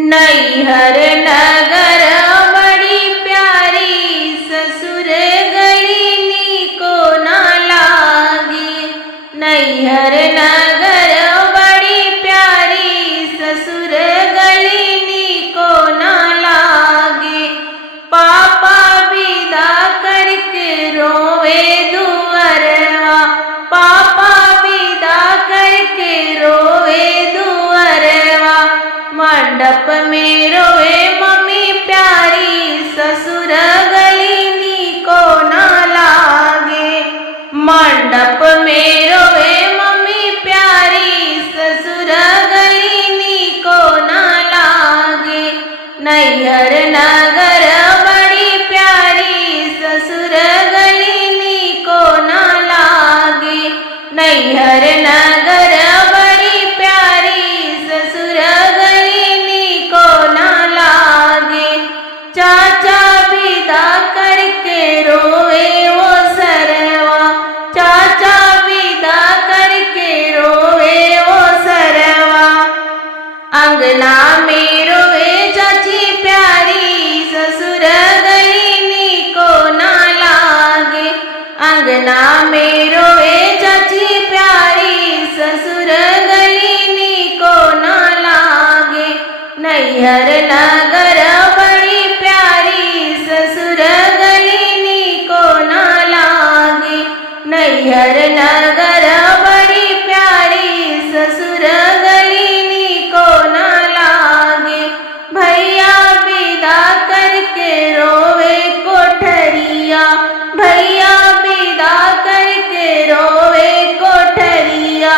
नैहर नगर बड़ी प्यारी, ससुर गली नीको न लागे। नैहर नगर बड़ी प्यारी, ससुर गली नीको न लागे। पापा विदा करके रोवे दुअरवा, पापा विदा करके रोवे दुअरवा। मंडप में रोवे मम्मी प्यारी, ससुर गली नीको न लागे। मंडप में रोवे मम्मी प्यारी, ससुर गली नीको न लागे। नैहर नगर बड़ी प्यारी, ससुर गली नीको न लागे। नैहर नगर बड़ी प्यारी, ससुर गली नीको न लागे। चाचा विदा करके रोवे वो सरवा, चाचा विदा करके रोवे वो सरवा। अंगना में रोवे चाची प्यारी, ससुर गली नीको न लागे। अंगना में रोवे चाची प्यारी, ससुर गली नीको न लागे। नैहर नगर बड़ी प्यारी, ससुर गली नीको न लागे। नैहर नगर बड़ी प्यारी, ससुर गली नीको न लागे। भैया विदा करके रोवे कोठरिया, भैया विदा करके रोवे कोठरिया।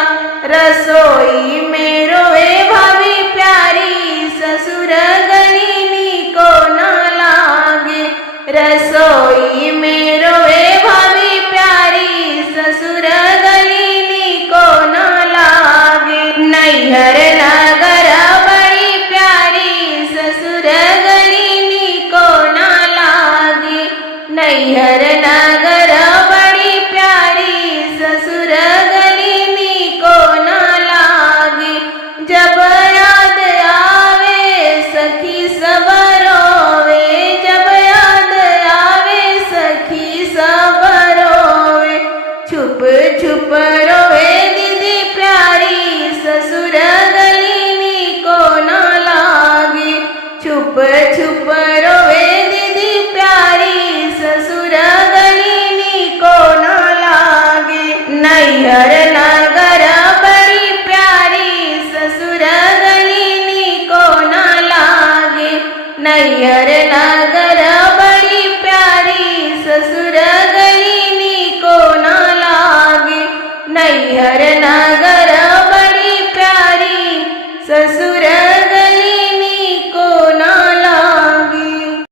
रसोई में रोवे भाभी प्यारी, ससुर गली नीको न लागे। रसोई में रोवे भाभी प्यारी, ससुर गली नीको न लागे। नैहर नगर बड़ी प्यारी, ससुर गली नीको न लागे। नैहर नगर बड़ी प्यारी, ससुर गली नीको न लागे। जब याद आवे सखी सब रोवे, जब याद आवे सखी सब रोवे। छुप छुप रोवे दीदी प्यारी, ससुर गली नीको न लागे। छुप छुप रोवे दीदी प्यारी, ससुर गली नीको न लागे। नैहर नगर बड़ी प्यारी, ससुर गली नीको न लागे। नैहर नगर